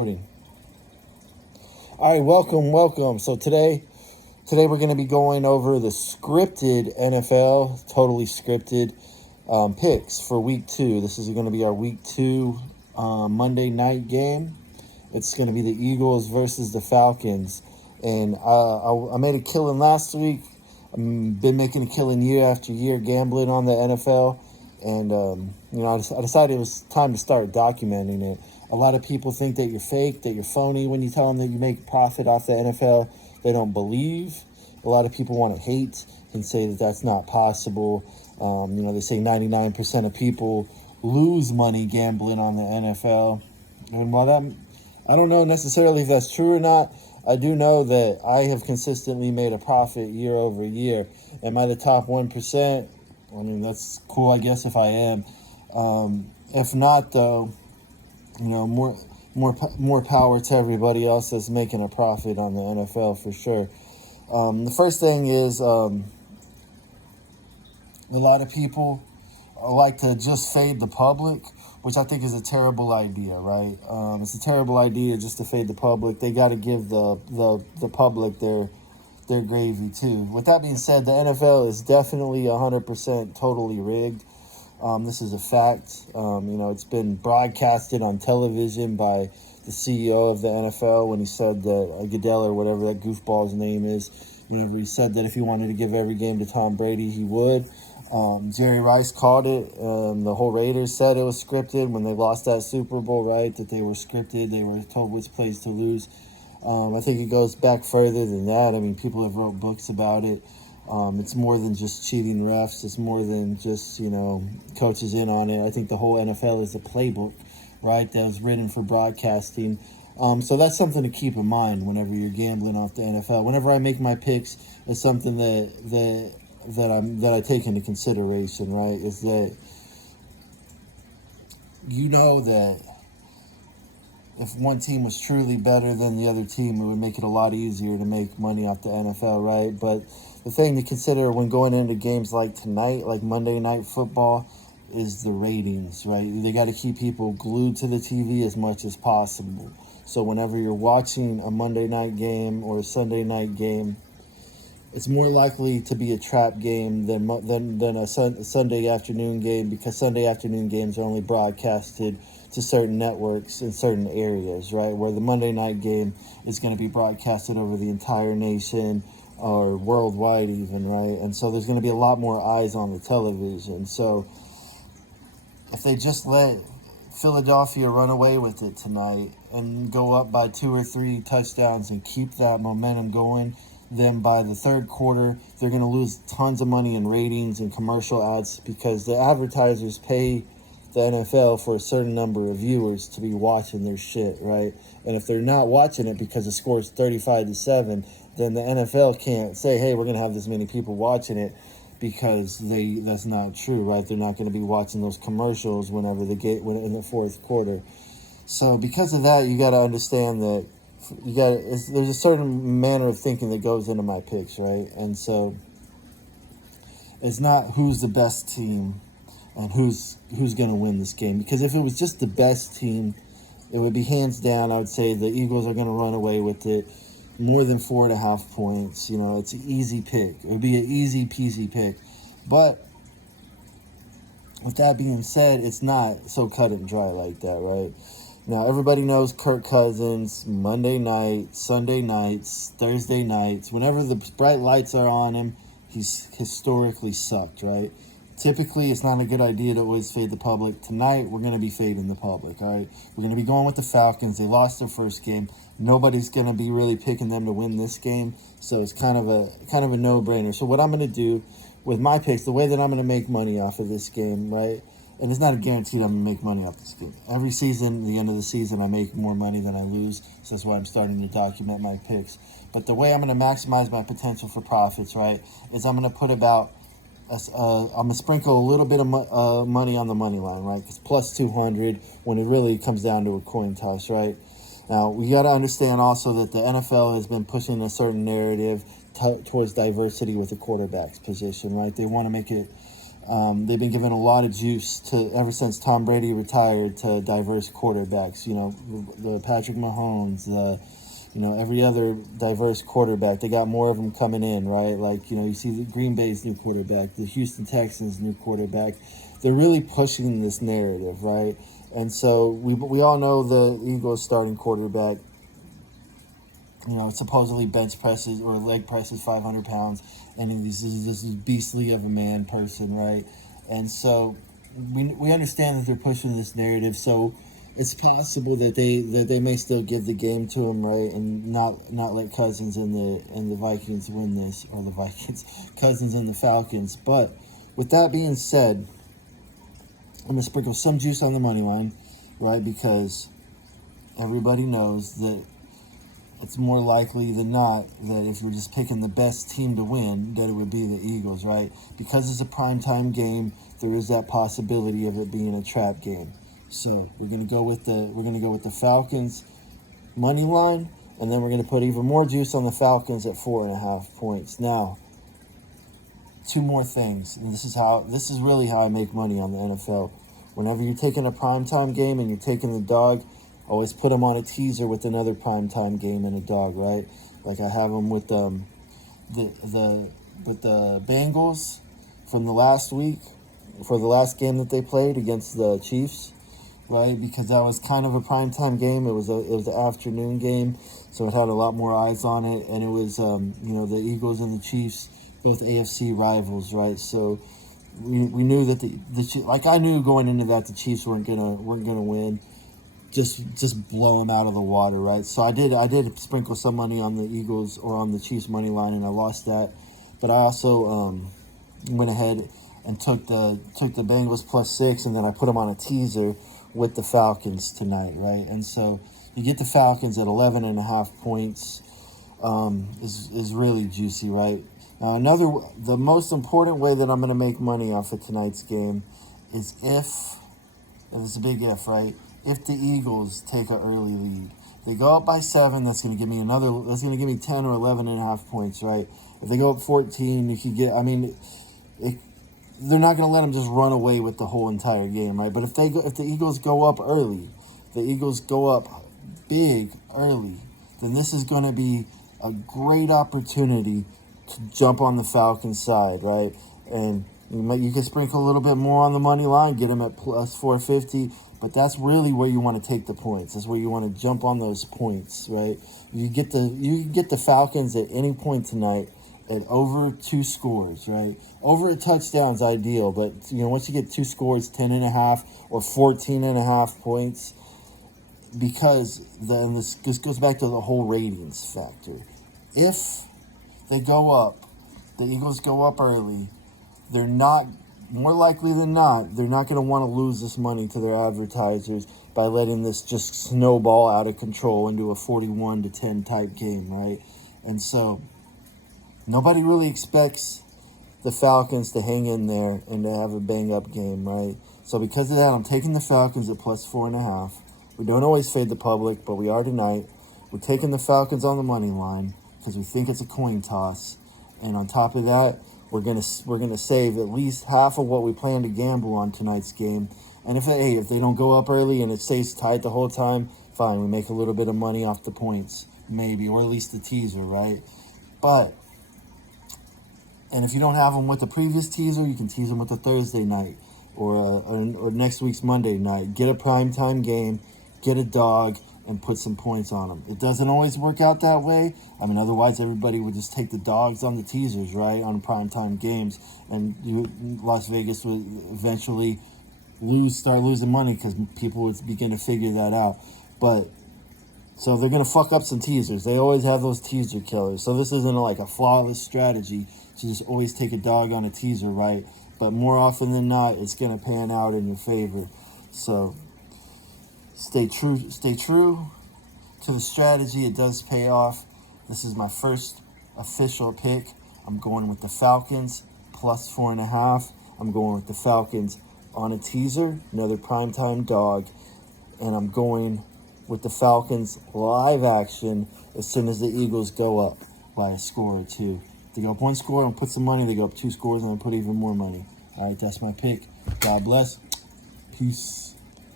All right, welcome. So today we're going to be going over the scripted NFL, totally scripted picks for Week 2. This is going to be our Week 2 Monday night game. It's going to be the Eagles versus the Falcons. And I made a killing last week. I've been making a killing year after year gambling on the NFL. And, I decided it was time to start documenting it. A lot of people think that you're fake, that you're phony when you tell them that you make profit off the NFL. They don't believe. A lot of people want to hate and say that that's not possible. They say 99% of people lose money gambling on the NFL. And while I don't know necessarily if that's true or not, I do know that I have consistently made a profit year over year. Am I the top 1%? I mean, that's cool, I guess, if I am. If not, though, more power to everybody else that's making a profit on the NFL for sure. The first thing is a lot of people like to just fade the public, which I think is a terrible idea, right? It's a terrible idea just to fade the public. They got to give the public their gravy too. With that being said, the NFL is definitely 100% totally rigged. This is a fact. It's been broadcasted on television by the CEO of the NFL when he said that Goodell or whatever that goofball's name is, whenever he said that if he wanted to give every game to Tom Brady, he would. Jerry Rice called it. The whole Raiders said it was scripted when they lost that Super Bowl, right? That they were scripted. They were told which plays to lose. I think it goes back further than that. I mean, people have wrote books about it. It's more than just cheating refs. It's more than just, coaches in on it. I think the whole NFL is a playbook, right, that was written for broadcasting. So that's something to keep in mind whenever you're gambling off the NFL. Whenever I make my picks, it's something that I take into consideration, right, is that that if one team was truly better than the other team, it would make it a lot easier to make money off the NFL, right? But the thing to consider when going into games like tonight, like Monday Night Football, is the ratings, right? They got to keep people glued to the TV as much as possible. So whenever you're watching a Monday night game or a Sunday night game, it's more likely to be a trap game than a Sunday afternoon game, because Sunday afternoon games are only broadcasted to certain networks in certain areas, right? Where the Monday night game is going to be broadcasted over the entire nation or worldwide even, right? And so there's going to be a lot more eyes on the television. So if they just let Philadelphia run away with it tonight and go up by 2 or 3 touchdowns and keep that momentum going, then by the third quarter, they're going to lose tons of money in ratings and commercial ads, because the advertisers pay the NFL for a certain number of viewers to be watching their shit, right? And if they're not watching it because the score is 35-7, then the NFL can't say, hey, we're going to have this many people watching it, because that's not true, right? They're not going to be watching those commercials whenever they get in the fourth quarter. So because of that, you got to understand that there's a certain manner of thinking that goes into my picks, right? And so it's not who's the best team and who's going to win this game. Because if it was just the best team, it would be hands down. I would say the Eagles are going to run away with it. More than 4.5 points. It's an easy pick. It would be an easy peasy pick. But with that being said, it's not so cut and dry like that, right? Now, everybody knows Kirk Cousins, Monday night, Sunday nights, Thursday nights. Whenever the bright lights are on him, he's historically sucked, right? Typically, it's not a good idea to always fade the public. Tonight, we're going to be fading the public, all right? We're going to be going with the Falcons. They lost their first game. Nobody's going to be really picking them to win this game, so it's kind of a no-brainer. So what I'm going to do with my picks, the way that I'm going to make money off of this game, right? And it's not a guarantee I'm going to make money off this game. Every season, the end of the season, I make more money than I lose. So that's why I'm starting to document my picks. But the way I'm going to maximize my potential for profits, right, is I'm going to put about I'm going to sprinkle a little bit of money on the money line, right? Because plus 200 when it really comes down to a coin toss, right? Now, we got to understand also that the NFL has been pushing a certain narrative towards diversity with the quarterback's position, right? They want to make it They've been giving a lot of juice to ever since Tom Brady retired to diverse quarterbacks. The Patrick Mahomes, every other diverse quarterback. They got more of them coming in, right? Like, you see the Green Bay's new quarterback, the Houston Texans' new quarterback. They're really pushing this narrative, right? And so we all know the Eagles starting quarterback, supposedly bench presses or leg presses 500 pounds, and this is beastly of a man person, right? And so we understand that they're pushing this narrative, so it's possible that they may still give the game to him, right, and not let Cousins and the Vikings win this, or the Vikings, Cousins and the Falcons. But with that being said, I'm gonna sprinkle some juice on the money line, right, because everybody knows that it's more likely than not that if you're just picking the best team to win, that it would be the Eagles, right? Because it's a primetime game, there is that possibility of it being a trap game. So we're gonna go with the Falcons money line, and then we're gonna put even more juice on the Falcons at 4.5 points. Now, two more things, and this is really how I make money on the NFL. Whenever you're taking a primetime game and you're taking the dog, always put them on a teaser with another primetime game and a dog, right? Like I have them with the Bengals from the last week, for the last game that they played against the Chiefs, right? Because that was kind of a primetime game. It was an afternoon game, so it had a lot more eyes on it, and it was the Eagles and the Chiefs, both AFC rivals, right? So we knew that like I knew going into that the Chiefs weren't gonna win. Just blow them out of the water, right? So I did sprinkle some money on the Eagles or on the Chiefs money line, and I lost that. But I also went ahead and took the Bengals +6, and then I put them on a teaser with the Falcons tonight, right? And so you get the Falcons at 11.5 points. Is really juicy, right? Now the most important way that I'm going to make money off of tonight's game is if, and it's a big if, right? If the Eagles take an early lead, they go up by 7. That's going to give me 10 or 11.5 points, right? If they go up 14, you could get. They're not going to let them just run away with the whole entire game, right? But if the Eagles go up early, the Eagles go up big early, then this is going to be a great opportunity to jump on the Falcons side, right? And you can sprinkle a little bit more on the money line, get them at +450. But that's really where you want to take the points. That's where you want to jump on those points, right? You get the Falcons at any point tonight at over 2 scores, right? Over a touchdown's ideal, but once you get 2 scores, 10.5 or 14.5 points, because then this goes back to the whole ratings factor. If they go up, the Eagles go up early, they're not. More likely than not, they're not going to want to lose this money to their advertisers by letting this just snowball out of control into a 41-10 type game, right? And so nobody really expects the Falcons to hang in there and to have a bang-up game, right? So because of that, I'm taking the Falcons at +4.5. We don't always fade the public, but we are tonight. We're taking the Falcons on the money line because we think it's a coin toss. And on top of that, we're gonna save at least half of what we plan to gamble on tonight's game. And if they don't go up early and it stays tight the whole time, fine, we make a little bit of money off the points, maybe, or at least the teaser, right? And if you don't have them with the previous teaser, you can tease them with the Thursday night or next week's Monday night. Get a primetime game, get a dog, and put some points on them. It doesn't always work out that way. Otherwise everybody would just take the dogs on the teasers, right, on primetime games, and Las Vegas would eventually start losing money because people would begin to figure that out. But so they're gonna fuck up some teasers. They always have those teaser killers. So this isn't like a flawless strategy to just always take a dog on a teaser, right? But more often than not, it's gonna pan out in your favor. So stay true to the strategy. It does pay off. This is my first official pick. I'm going with the Falcons +4.5. I'm going with the Falcons on a teaser, another primetime dog, and I'm going with the Falcons live action as soon as the Eagles go up by a score or 2. If they go up 1 score, I'm put some money. They go up 2 scores, and I put even more money. All right, that's my pick. God bless. Peace.